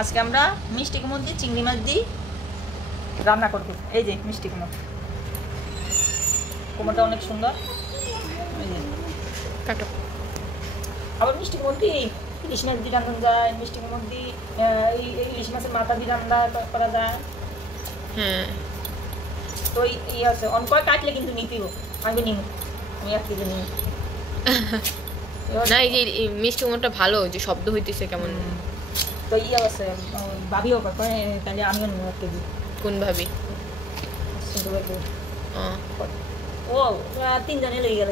আজকে আমরা মিষ্টি কুমড় দিয়ে চিংড়ি মাছ দিয়ে রান্না করব। এই যে মিষ্টি কুমড়, কুমড়টা অনেক সুন্দর। এই যে কাটো। আবার মিষ্টি কুমড় দিয়ে ইলিশ মাছ দিয়ে রান্না যায়, মিষ্টি কুমড় দিয়ে ইলিশ মাছের মাথা দিয়ে রান্না করা যায়। হ্যাঁ, তো এই আছে অন করে কাটলে কিন্তু নিতেও আমি নিব, আমি 1 কেজি নিব না। এই যে মিষ্টি কুমড়টা ভালো, যে শব্দ হইতেছে কেমন। তো আছে ভাবিও কয় তাহলে আমিও নিব 1 কেজি। কোন ভাবি? ও 3 জনে লেগে গেল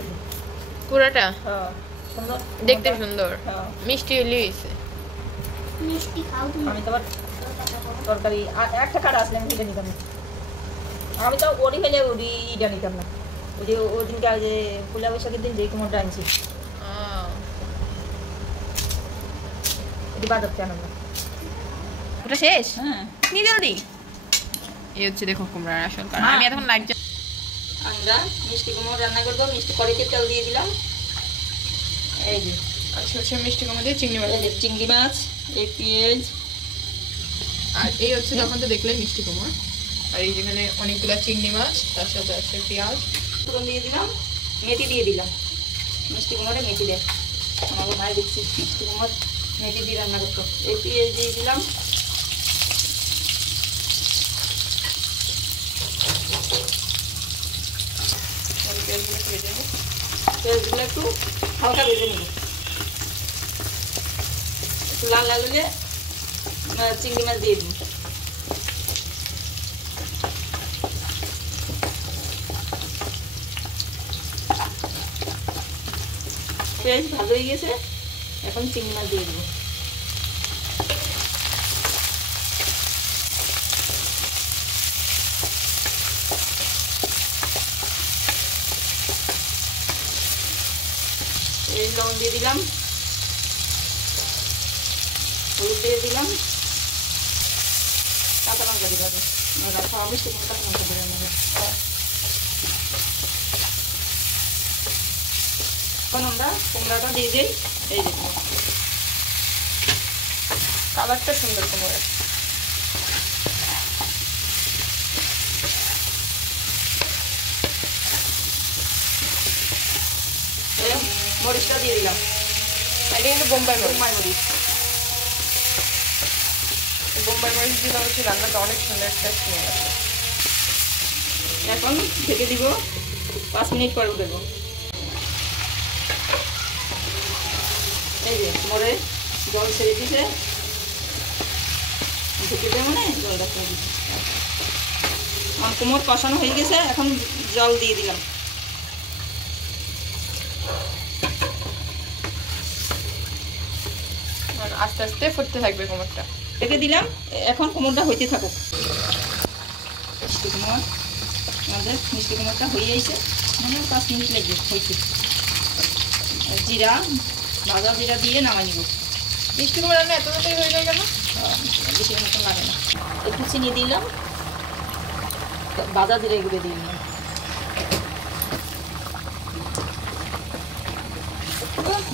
পুরাটা। হ্যাঁ সুন্দর, দেখতে সুন্দর, মিষ্টি হইছে। মিষ্টি খাও তুমি? আমি তো আবার তরকারি একটা কাটা আসলে আমি এটা নিতাম না। আমি তো ওরি ফেলে ওরি এটা নিতাম না। ওই যে ওই দিনকে যে পয়লা বৈশাখের দিন যে কুমড়টা আনছি এটি বাজারতে আনন্দ। ওটা শেষ? হ্যাঁ নি জলদি। এই হচ্ছে দেখো কুমড়ার আসল কারণ। আমি এতক্ষণ লাইট আমরা মিষ্টি কুমড় রান্না করবো। মিষ্টি কড়াইতে তেল দিয়ে দিলাম। এই যে আচ্ছা হচ্ছে মিষ্টি কুমড়া দিয়ে চিংড়ি মাছ। এই যে চিংড়ি মাছ, এই পেঁয়াজ, আর এই হচ্ছে তখন তো দেখলে মিষ্টি কুমড়া। আর এই যেখানে অনেকগুলো চিংড়ি মাছ, তার সাথে আছে পেঁয়াজ। ফোড়ন দিয়ে দিলাম, মেথি দিয়ে দিলাম। মিষ্টি কুমড়ে মেথি দেয়, আমাকে মায়ের দেখছি মিষ্টি কুমড় মেথি দিয়ে রান্না করতো। এই পেঁয়াজ দিয়ে দিলাম। পেঁয়াজগুলো একটু হালকা ভেজে নিব, একটু লাল লাল হলে চিংড়ি মাছ দিয়ে দিই। পেঁয়াজ ভালো হয়ে গেছে, এখন চিংড়ি মাছ দিয়ে দেবো। এই লবণ দিয়ে দিলাম, হলুদ দিয়ে দিলাম, কাঁচা লঙ্কা দিয়ে দেবো। খাওয়া মিষ্টি কাঁচা লঙ্কা দিয়ে নেবো। এখন আমরা কুমড়াটা দিয়ে দিই। এই যে কালারটা সুন্দর কুমড়ার। মরিচটা দিয়ে দিলাম। এটা কিন্তু বোম্বাই মরিচ। বোম্বাই মরিচ বোম্বাই মরিচ দিলে হচ্ছে রান্নাটা অনেক সুন্দর একটা স্মেল আসে। এখন ঢেকে দিব, 5 মিনিট পরে দেবো। এই যে মরে জল ছেড়ে দিছে, ঢেকে দেবো মানে জলটা ছেড়ে দিচ্ছে। আমার কোমর কষানো হয়ে গেছে, এখন জল দিয়ে দিলাম। আস্তে আস্তে ফুটতে থাকবে কুমড়টা। ঢেকে দিলাম, এখন কুমড়টা হইতে থাকুক। মিষ্টি কুমড় আমাদের মিষ্টি কুমড়টা হয়ে যাইছে, মানে 5 মিনিট লাগবে হইতে। জিরা, ভাজা জিরা দিয়ে নামাই নিব। মিষ্টি কুমড়া রান্না এত তাড়াতাড়ি হয়ে যায় কেন? বেশি মতন লাগে না। একটু চিনি দিলাম, ভাজা জিরা এগুলো দিয়ে দিলাম।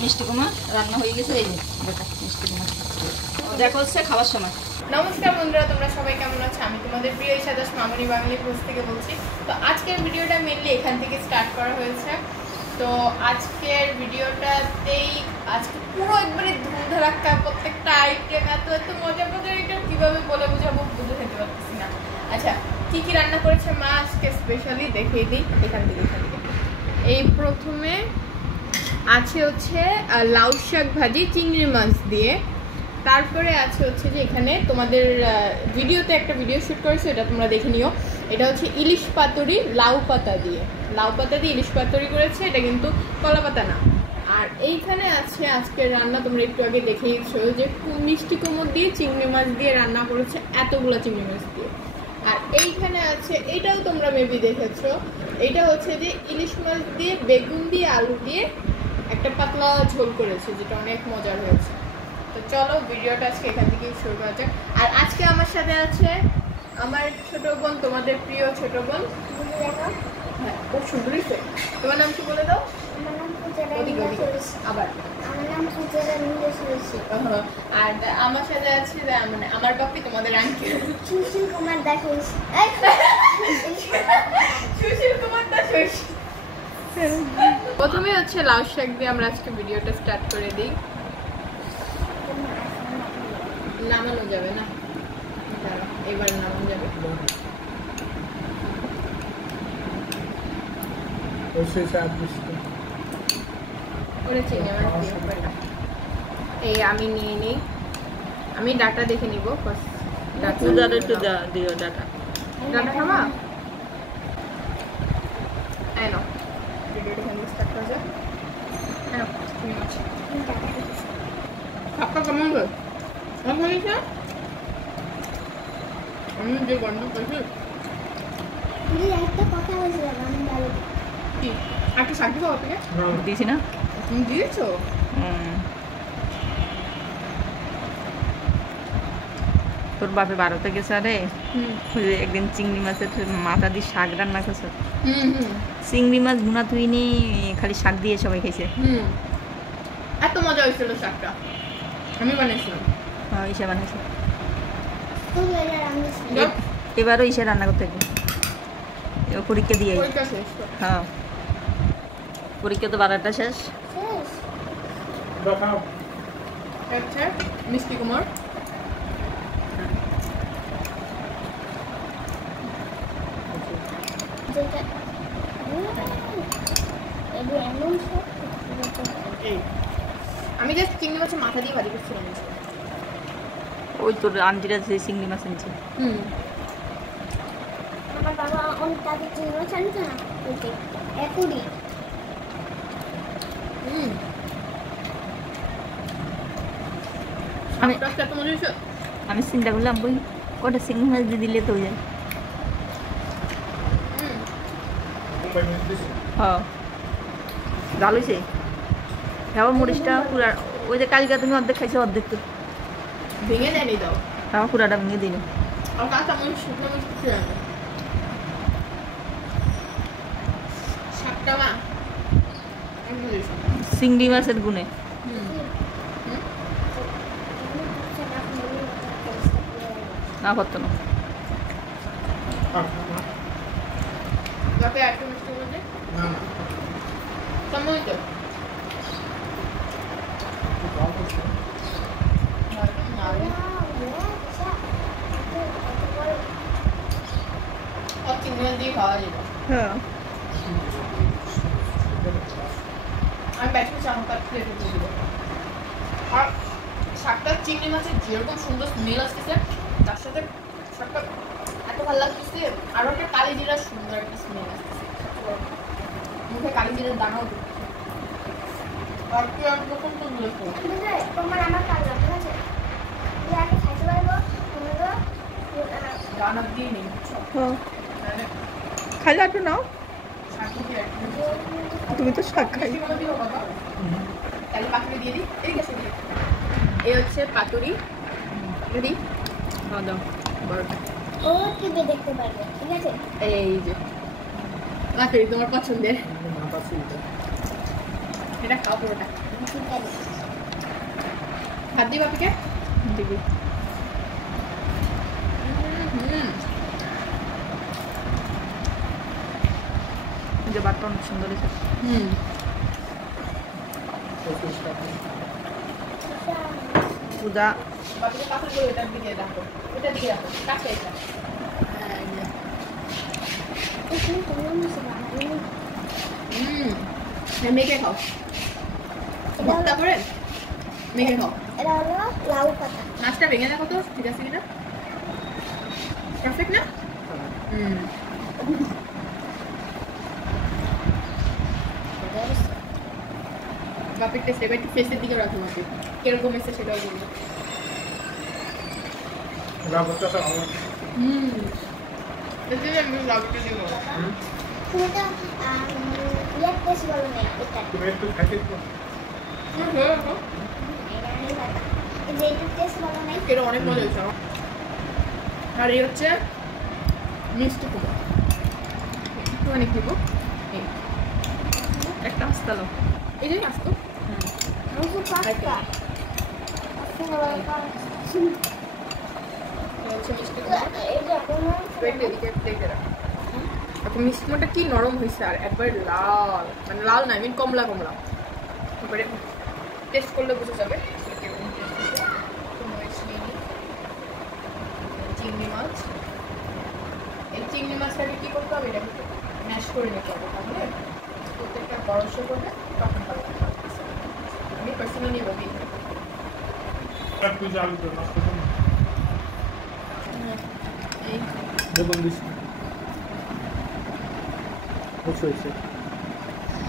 মিষ্টি কুমড়া রান্না হয়ে গেছে। এই যে দেখো মিষ্টি কুমড়া দেখো হচ্ছে খাবার সময়। নমস্কার বন্ধুরা, তোমরা সবাই কেমন আছো? আমি তোমাদের প্রিয় ইশাদাস মামনি বাঙালি পোস্ট থেকে বলছি। তো আজকের ভিডিওটা মেনলি এখান থেকে স্টার্ট করা হয়েছে। তো আজকের ভিডিওটাতেই আজকে পুরো একবারে ধুমধারাক্কা, প্রত্যেকটা আইটেম এত এত মজার আইটেম, কীভাবে বলে বোঝাবো বুঝে খেতে পারতেছি না। আচ্ছা, কী কী রান্না করেছে মা আজকে স্পেশালি দেখিয়ে দিই। এখান থেকে এই প্রথমে আছে হচ্ছে লাউ শাক ভাজি চিংড়ি মাছ দিয়ে। তারপরে আছে হচ্ছে যে এখানে তোমাদের ভিডিওতে একটা ভিডিও শ্যুট করেছে, এটা তোমরা দেখে নিও। এটা হচ্ছে ইলিশ পাতুরি লাউ পাতা দিয়ে ইলিশ পাতুরি করেছে, এটা কিন্তু কলা পাতা না। আর এইখানে আছে আজকের রান্না, তোমরা একটু আগে দেখেইছো যে মিষ্টি কুমড় দিয়ে চিংড়ি মাছ দিয়ে রান্না করেছে, এতগুলো চিংড়ি মাছ দিয়ে। আর এইখানে আছে, এটাও তোমরা মেবি দেখেছো, এটা হচ্ছে যে ইলিশ মাছ দিয়ে বেগুন দিয়ে আলু দিয়ে একটা পাতলা ঝোল করেছে, যেটা অনেক মজার হয়েছে। তো চলো ভিডিওটা আজকে এখান থেকেই শুরু করা যাক। আর আজকে আমার সাথে আছে আমার ছোট বোন, তোমাদের প্রিয় ছোট বোন। হ্যাঁ, খুব সুন্দরই। তোমার নাম কি বলে দাও? আমার নাম আবার আমার নাম পূজারা নীলা সরসি। আর আমার সাথে আছে মানে আমার বাপি তোমাদের আঙ্কেল সুশীল কুমার দাস। সুশীল কুমার দাস। প্রথমে হচ্ছে লাউ শাক দিয়ে আমরা আজকে ভিডিওটা স্টার্ট করে দিই। নামানো যাবে না, এবার নামানো যাবে। এই আমি নিয়ে নিই, আমি ডাটা দেখে নিব। দিও ডাটা ডাটা খাবা? এই নাও, ভিডিওটা এখান থেকে স্টার্ট করা যাক। এই নাও, তুমি মাছ। কাপটা কেমন গো? কেমন হয়েছে? আমি যে গন্ধ পাইছি। একটা কথা বলছিলাম আমি ভালো। কি? একটা শাক দিবো আপনি? দিয়েছি না? তুমি দিয়েছো? তোর বাপে ভারতে গেছে রে, একদিন চিংড়ি মাছের মাথা দিয়ে শাক রান্না করছে। চিংড়ি মাছ ভুনা তুই নি, খালি শাক দিয়ে সবাই খাইছে। এত মজা হয়েছিল শাকটা, আমি বানিয়েছিলাম। ইসে বানাইছে, তো এরা রান্না এবারও ইসে রান্না করতে হবে। পরীক্ষা দিয়ে পরীক্ষা শেষ তো। হ্যাঁ, পরীক্ষা তো 12টা শেষ। শেষ। আচ্ছা, মিষ্টি কুমার। যেটা এটা এমন সব এই আমি জাস্ট চিংড়ি মাছের মাথা দিয়ে ভাজি করছিলাম। ওই তোর আন্টিরা যে চিংড়ি মাছ এনেছে। আমার বাবা অনেক তাদের চিংড়ি মাছ আনছে না ওইটাই একুরি। আমি চিন্তা করলাম বই কটা চিংড়ি মাছ দিয়ে দিলে তো যায়। হ্যাঁ, জাল হয়েছে। হ্যাঁ, মরিচটা পুরা ওই যে কালকে তুমি অর্ধেক খাইছো, অর্ধেক তো ভেঙে দেয়নি দাও। হ্যাঁ, পুরাটা ভেঙে দিল। আর কাঁচা মরিচ, শুকনো মরিচ কিছু জানি শাকটা মা চিংড়ি মাছের গুণে না করতো না। বাপে একটা মিষ্টি বলছে কেমন হইতো? চিংড়ি মাছ দিয়ে খাওয়া যাবে। হ্যাঁ, আমি ব্যাটরি চামচ প্লেটে দিয়ে দেবো। আর শাকটা চিংড়ি মাছের যেরকম সুন্দর স্মেল আসতেছে, তার সাথে শাকটা এত ভালো লাগতেছে। আরও একটা কালি জিরার সুন্দর একটা স্মেল আসতেছে, মুখে কালি জিরার দানাও ঢুকছে। আর কি একরকম তো বলেছো তোমার আমার কাজ ঠিক আছে, আগে খাইতে পারবো তোমরা দানা দিয়ে নেই। খাইলে একটু নাও, তুমি তো শাক খাই। তাহলে পাতুরি দিয়ে দিই। এই হচ্ছে পাতুরি। রেডি? দাও দাও বড়টা। ও টিভি দেখতে পারবে ঠিক আছে। এই যে পাতুরি তোমার পছন্দের, এটা খাও পুরোটা। ঠিক আছে ভাত দিই বাপিকে দিবি। যে ভাতটা অনেক সুন্দর হয়েছে। পূজা বাপিকে পাতুরি করে এটার দিকে রাখো, ওটার দিকে রাখো, কাছে এটা। তুমি তোমার মিশে বানাবে মেখে খাও, ভর্তা করে মেখে খাও। এটা হলো লাউ পাতা। মাছটা ভেঙে দেখো তো ঠিক আছে কিনা, পারফেক্ট না? বাপির টেস্ট এবার একটু ফেসের দিকে রাখো, বাপি কিরকম এসে সেটাও বলবো। তুমি তো ইয়ার টেস্ট বলো না এটা এইটার টেস্ট বলো নাই। এটা অনেক মজা হয়েছে। আর এই হচ্ছে মিষ্টি কুমড়ো, একটুখানি দিব। একটা আস্তালো এই যে আসতো মুসু পাস্তা হচ্ছে মিষ্টি কুমড়া এটা কোনো প্লেটে এদিকে প্লেটে রাখ এখন মিষ্টি কুমড়াটা কি নরম হয়েছে আর একবার লাল মানে লাল না আমি কমলা কমলা এবারে টেস্ট করলে বোঝা যাবে চিংড়ি মাছ এই চিংড়ি মাছটাকে কি করতে হবে এটা ম্যাশ করে নিতে হবে তাহলে প্রত্যেকটা বরস করবে তখন ভালো লাগবে আমি পার্সোনালি বলি এই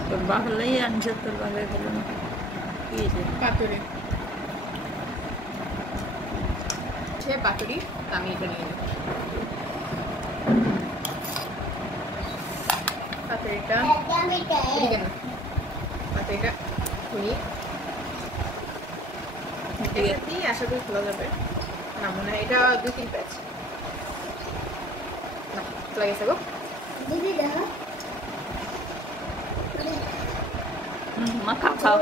তোর বাহলেই আনছে তোর বাহলে গেল না কি হয়েছে পাতুরি সে পাতুরি আমি এটা নিয়ে নিই পাতুরিটা এদিকে না পাতুরিটা খুলি এটা দিয়ে আশা করি খোলা যাবে না মনে হয় এটা 2-3 প্যাচ না খোলা গেছে গো দিদি দেখো মা খাও খাও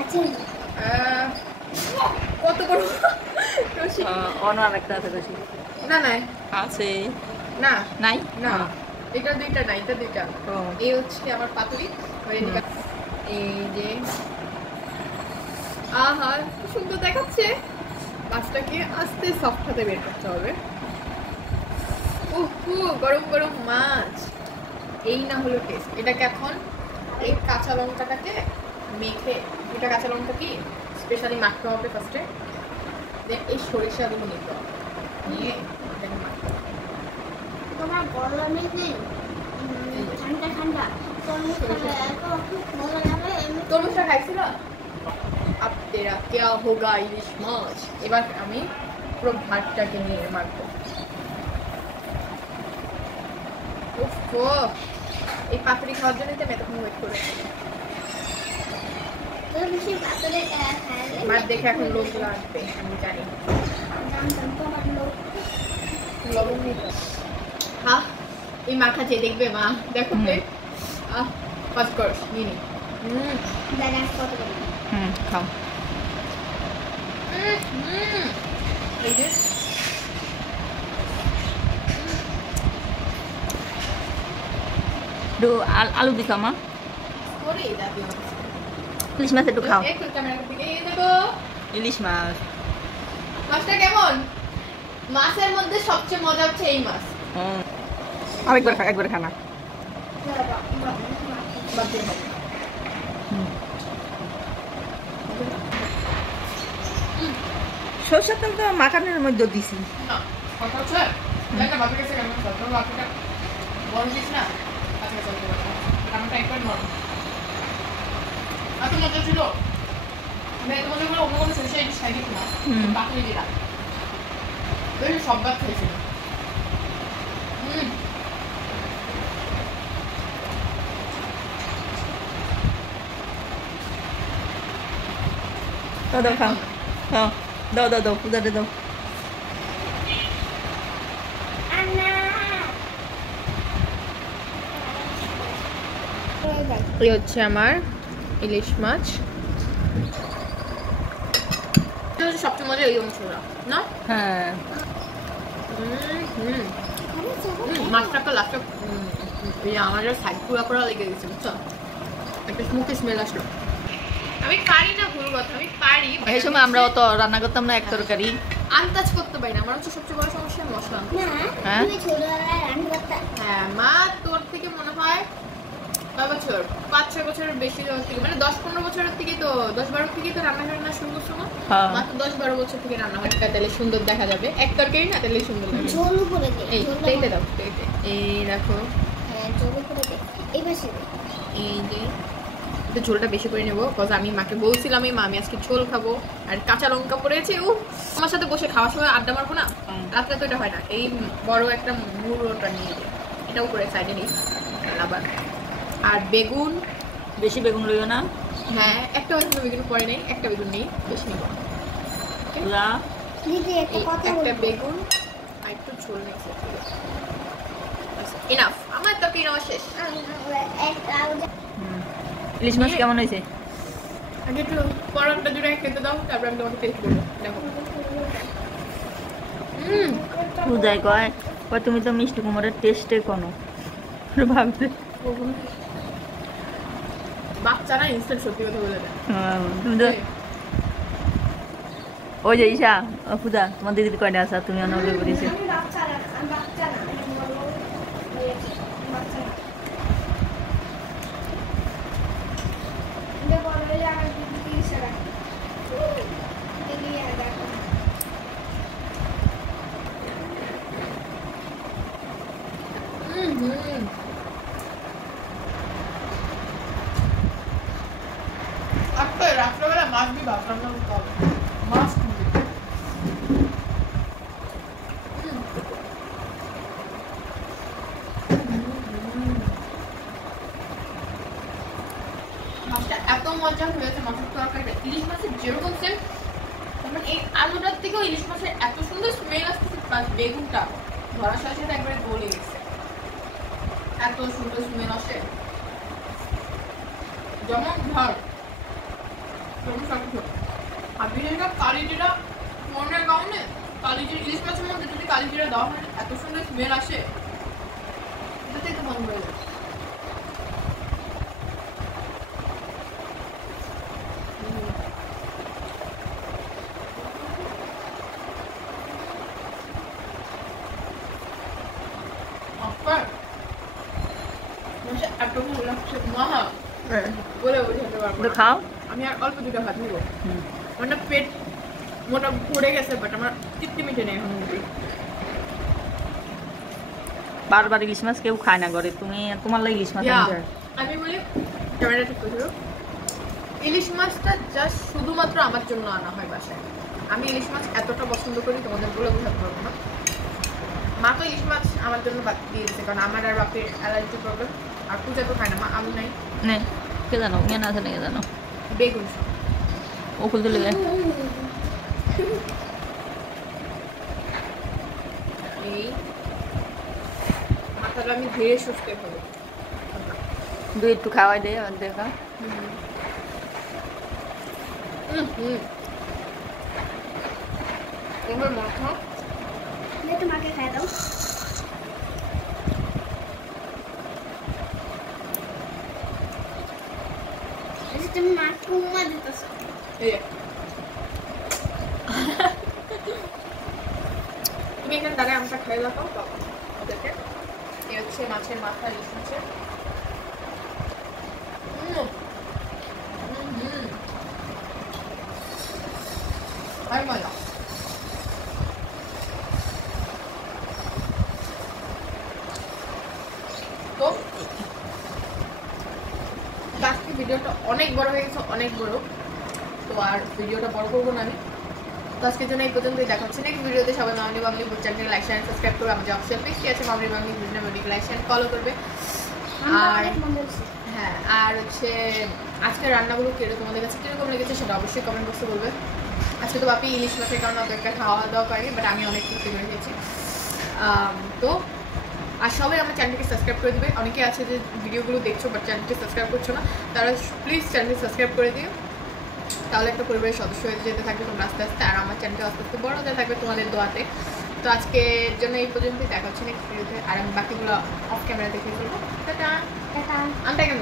আচ্ছা কত বড় রসি অন্য আরেকটা আছে বেশি না না আছে না নাই না এটা দুইটা না এটা দুইটা ও এই হচ্ছে আমার পাতুরি এই যে আহা কি সুন্দর দেখাচ্ছে মাছটাকে আস্তে সফট হাতে বের করতে হবে গরম গরম মাছ এই না হলো টেস্ট এটাকে এখন এই কাঁচা লঙ্কাটাকে মেখে এটা কাঁচা লঙ্কা কি স্পেশালি মাখতে হবে ফার্স্টে দেন এই সরিষাগুলো নিতে হবে নিয়ে এটাকে মাখতে হবে তোমার গরমে কি ঠান্ডা ঠান্ডা তরমুজ খাবে এত খুব ভালো লাগে এমনি তরমুজটা খাইছিল আপ তেরা क्या होगा ইলিশ মাছ এবার আমি পুরো ভাতটাকে নিয়ে মাখবো ওফো এই পাতুরি খাওয়ার জন্য তো আমি এতক্ষণ ওয়েট করে তো বেশি পাতলে খায় মাছ দেখে এখন লোক লাগবে আমি জানি জানতাম তোমার লোক লবণ নিতে হ্যাঁ এই মাখা যে দেখবে মা দেখো তে ফার্স্ট কোর্স নিনি জায়গা কত করে খাও এই যে আলু দি খাও মা করে দাবি ইলিশ মাছ একটু খাও একটু ক্যামেরার দিকে এই দেখো ইলিশ মাছ মাছটা কেমন মাছের মধ্যে সবচেয়ে মজা হচ্ছে এই মাছ আরেকবার খা একবার খানা সরষের তেল তো মাখানোর মধ্যে দিছি না কথা হচ্ছে দেখা বাপের কাছে কেমন চলতো বাপেরটা বড় দিস না আচ্ছা চলতে আমারটা একবার নরম এত মজা ছিল আমি এত মজা করে অন্য কোনো সরষে এটা খাইনি না পাতুরি দিলাম ওই সব ভাত খেয়েছিল দাও খাও খাও দাও উদারে দাও এই হচ্ছে আমার ইলিশ মাছ সবচেয়ে মজা এই অংশটা না হ্যাঁ মাছটা তো লাস্টে আমাদের সাইড পুরা পুরা লেগে গেছে বুঝছো একটা স্মোকি স্মেল আসলো আমি পারি না ভুল কথা আমি পারি এই সময় আমরা অত রান্না করতাম না এক তরকারি আন্দাজ করতে পারি না আমার হচ্ছে সবচেয়ে বড় সমস্যা মশলা না হ্যাঁ? তুমি ছোটবেলায় রান্না করতে হ্যাঁ মা তোর থেকে মনে হয় কয় বছর 5-6 বছরের বেশি থেকে মানে 10-15 বছরের থেকে তো 10-12 থেকে তো রান্না শুরু করছো না হ্যাঁ। মা তো 10-12 বছর থেকে রান্না হয় তাহলে সুন্দর দেখা যাবে এক তরকারি না তাহলে সুন্দর লাগবে ঝোল করে দে এই এইটা দাও এইটা এই রাখো হ্যাঁ ঝোল করে দে এই পাশে দে এই যে একটু ঝোলটা বেশি করে নেবো বিকজ আমি মাকে বলছিলাম এই মা আমি আজকে ঝোল খাবো আর কাঁচা লঙ্কা পড়েছে ও আমার সাথে বসে খাওয়ার সময় আড্ডা মারবো না রাত্রে তো এটা হয় না এই বড় একটা মুড়োটা নিয়ে যায় এটাও করে সাইডে নিই আবার আর বেগুন বেশি বেগুন রইও না হ্যাঁ একটা বেগুন পরে নেই একটা বেগুন নেই বেশি নেব দিদি একটা কথা একটা বলবো বেগুন আর একটু ঝোল নেই ইনাফ আমার তো কিনা শেষ একটা ইলিশ মাছ কেমন হয়েছে? আগে একটু পরোটা জুড়ে খেতে দাও, তারপর আমি তোমাকে টেস্ট করবো। দেখো বুঝাই কয় কয় তুমি তো মিষ্টি কুমড়ের টেস্টে কোনো ভাবছে বাচ্চারা ইনস্ট্যান্ট সত্যি কথা বলে দেয়। তুমি তো ওই যে ঈশা পূজা তোমার দিদির কয়টা আছে তুমি অনেক করেছো আমি বাচ্চা না, আমি বাচ্চা না, আমি বড় বাচ্চা না। বড় হলে আমার দিদি সারা দিদি আর দেখো আজকে রাত্রেবেলা মাছ দিয়ে ভাত রান্না করতে হবে। মাছ কিনবে। মাছটা এত মজা হয়েছে, মাছের তরকারিটা ইলিশ মাছের যেরকম সেম, তারপর এই আলুটার থেকেও ইলিশ মাছের এত সুন্দর স্মেল আসতেছে, প্লাস বেগুনটা ধরার সাথে সাথে একবারে গলে গেছে, এত সুন্দর স্মেল আসে, যেমন ধর যেমন সবকিছু। আর বিশেষ করে কালিজিরা মনের কারণে কালিজিরা ইলিশ মাছের মধ্যে যদি কালিজিরা দেওয়া হয় এত সুন্দর স্মেল আসে, এটা থেকে মন ভরে যায়। এত ভালো লাগছে মহা, বলে বোঝাতে পারবো না। খাও আমি আর অল্প দুটো ভাত নিব, আমার পেট মোটা পড়ে গেছে, বাট আমার তৃপ্তি মিটে নেই এখন অবধি। বারবার ইলিশ মাছ কেউ খায় না ঘরে, তুমি তোমার লাগে ইলিশ মাছ আনতে হয়। আমি বলি ক্যামেরা ঠিক করছিল, ইলিশ মাছটা জাস্ট শুধুমাত্র আমার জন্য আনা হয় বাসায়। আমি ইলিশ মাছ এতটা পছন্দ করি তোমাদের বলে বোঝাতে পারবো না। মা তো ইলিশ মাছ আমার জন্য বাদ দিয়ে দিয়েছে, কারণ আমার আর বাপের অ্যালার্জি প্রবলেম, আর পূজা তো খায় না, মা আমি নাই। নে কে জানো মেয়ে না আছে না কে জানো বেগুন ও ফুল তুলে দেয় এই মাথাটা আমি ধীরে সুস্থে হবো। দুই একটু খাওয়াই দে দেখা মাথা তোমাকে খাই দাও। তুমি মাছ কুমা দিতেছ, তুমি এখানে দাঁড়ায় আমটা খাই লাগাও বাবা ওদেরকে। এই হচ্ছে মাছের মাথা, ইলিশ মাছের। আর মজা। তো আজকে ভিডিওটা অনেক বড় হয়ে গেছে, অনেক বড়, তো আর ভিডিওটা বড় করবো না আমি। তো আজকের জন্য এই পর্যন্তই, দেখা হচ্ছে নেক্সট ভিডিওতে। সবাই মামনি বাংলি চ্যানেলকে লাইক শেয়ার সাবস্ক্রাইব করবে, আমাদের অফিসিয়াল পেজটি আছে মামনি বাংলি ভিডিও লাইক শেয়ার ফলো করবে। আর হ্যাঁ, আর হচ্ছে আজকের রান্নাগুলো তোমাদের কাছে কিরকম লেগেছে সেটা অবশ্যই কমেন্ট বক্সে বলবে। আজকে তো বাপি ইলিশ মাছের কারণে অত একটা খাওয়া দাওয়া করেনি, বাট আমি অনেক কিছু করে খেয়েছি। তো আর সবাই আমার চ্যানেলকে সাবস্ক্রাইব করে দিবে। অনেকে আছে যে ভিডিওগুলো দেখছো বাট চ্যানেলকে সাবস্ক্রাইব করছো না, তারা প্লিজ চ্যানেলকে সাবস্ক্রাইব করে দিও, তাহলে একটা পরিবারের সদস্য হয়ে যেতে থাকবে তোমরা আস্তে আস্তে, আর আমার চ্যানেলটা আস্তে আস্তে বড় হতে থাকবে তোমাদের দোয়াতে। তো আজকের জন্য এই পর্যন্তই, দেখা হচ্ছে নেক্সট ভিডিওতে, আর আমি বাকিগুলো অফ ক্যামেরা দেখে ফেলবো। টাটা। টাটা। আমটা কেন